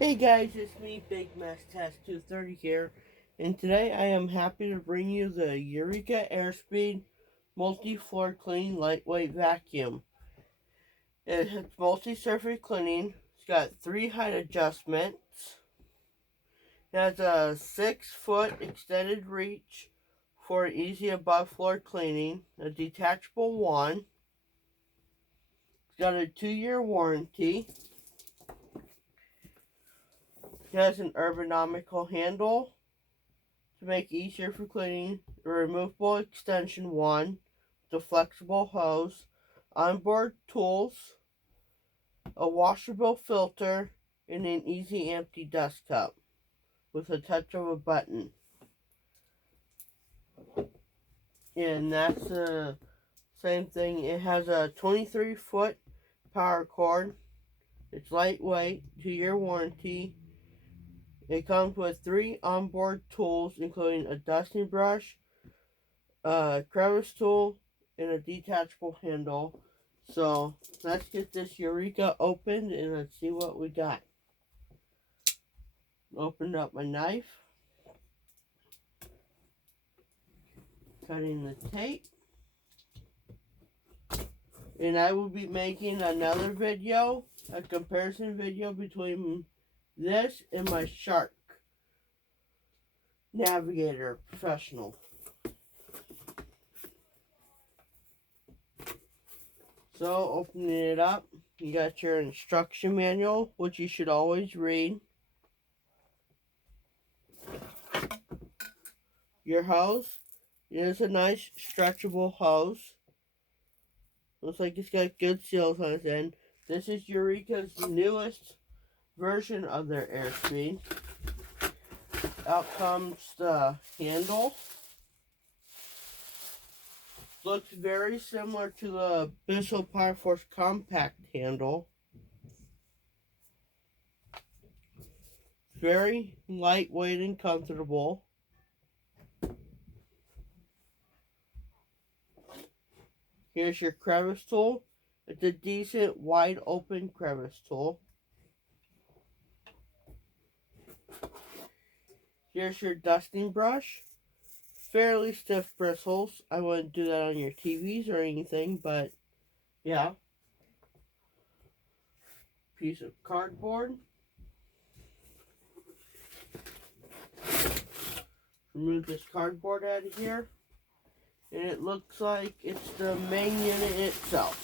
Hey guys, it's me, Big Mass Test 230 here, and today I am happy to bring you the Eureka Airspeed Multi-Floor Clean Lightweight Vacuum. It has multi-surface cleaning, it's got 3 height adjustments, it has a 6-foot extended reach for easy above floor cleaning, a detachable wand, it's got a 2-year warranty, it has an ergonomical handle to make easier for cleaning, a removable extension wand, the flexible hose, onboard tools, a washable filter, and an easy empty dust cup with a touch of a button. And that's the same thing. It has a 23-foot power cord. It's lightweight, 2-year warranty. It comes with 3 onboard tools, including a dusting brush, a crevice tool, and a detachable handle. So let's get this Eureka opened and let's see what we got. Opened up my knife, cutting the tape, and I will be making another video, a comparison video between this and my Shark Navigator Professional. So opening it up, you got your instruction manual, which you should always read. Your hose. It is a nice stretchable hose. Looks like it's got good seals on its end. This is Eureka's newest version of their airspeed. Out comes the handle. Looks very similar to the Bissell Power Force Compact handle. Very lightweight and comfortable. Here's your crevice tool. It's a decent wide open crevice tool. Here's your dusting brush. Fairly stiff bristles. I wouldn't do that on your TVs or anything, but yeah. Piece of cardboard. Remove this cardboard out of here. And it looks like it's the main unit itself.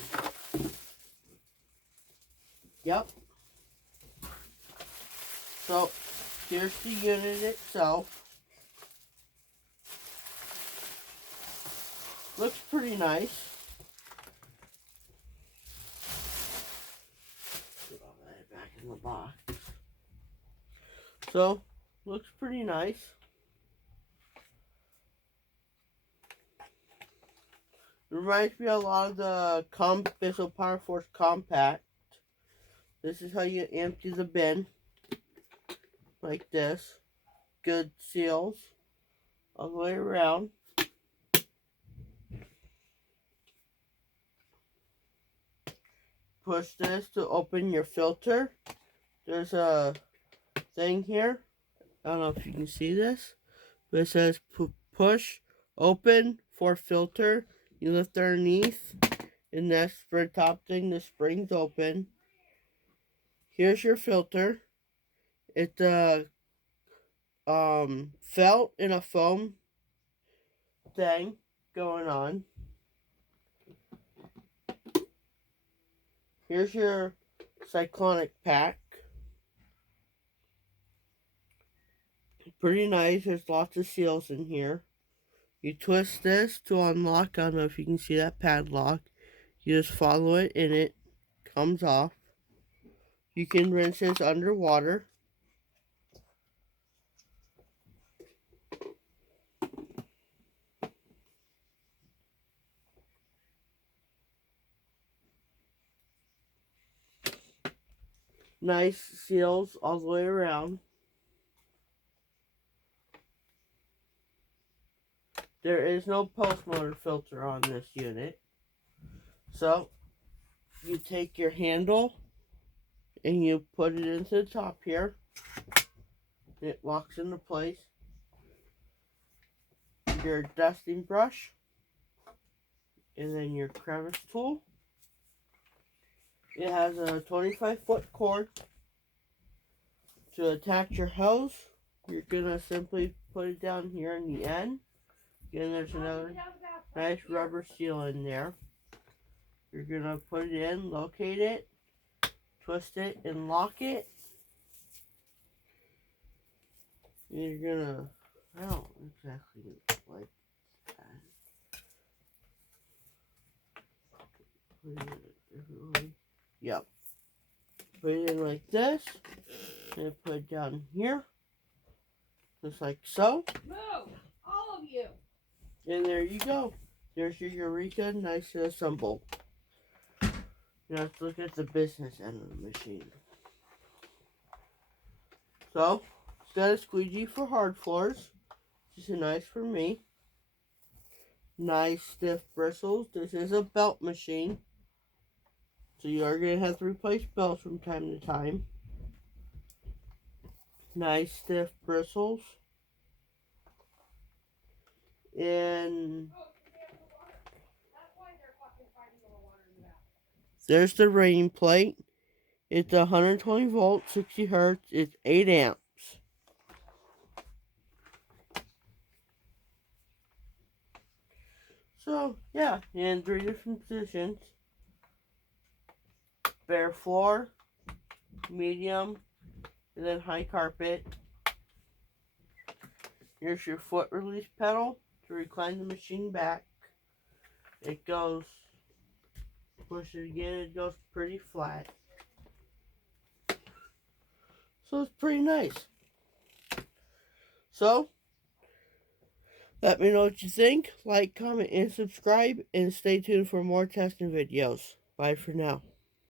Yep. So, here's the unit itself. Looks pretty nice. Put all that back in the box. So, looks pretty nice. It reminds me a lot of the Bissell Power Force Compact. This is how you empty the bin. Like this. Good seals all the way around. Push this to open your filter. There's a thing here. I don't know if you can see this, but it says push open for filter. You lift underneath, and that's for the top thing. The spring's open. Here's your filter. It's a felt and a foam thing going on. Here's your cyclonic pack. Pretty nice. There's lots of seals in here. You twist this to unlock. I don't know if you can see that padlock. You just follow it and it comes off. You can rinse this underwater. Nice seals all the way around. There is no post motor filter on this unit. So, you take your handle and you put it into the top here. It locks into place. Your dusting brush, and then your crevice tool. It has a 25-foot cord. To attach your hose, you're gonna simply put it down here in the end. Again, there's another nice rubber seal in there. You're gonna put it in, locate it, twist it, and lock it. You're gonna, I don't exactly like that. Yep. Put it in like this, and put it down here, just like so. Move, all of you. And there you go. There's your Eureka, nice and assembled. Now let's look at the business end of the machine. So, it's got a squeegee for hard floors, which is nice for me. Nice stiff bristles. This is a belt machine, so you are going to have to replace belts from time to time. Nice stiff bristles. And there's the rain plate. It's 120 volts, 60 hertz. It's 8 amps. So, yeah, in 3 different positions. Bare floor, medium, and then high carpet. Here's your foot release pedal to recline the machine back. It goes, push it again, it goes pretty flat. So it's pretty nice. So, let me know what you think. Like, comment, and subscribe. And stay tuned for more testing videos. Bye for now.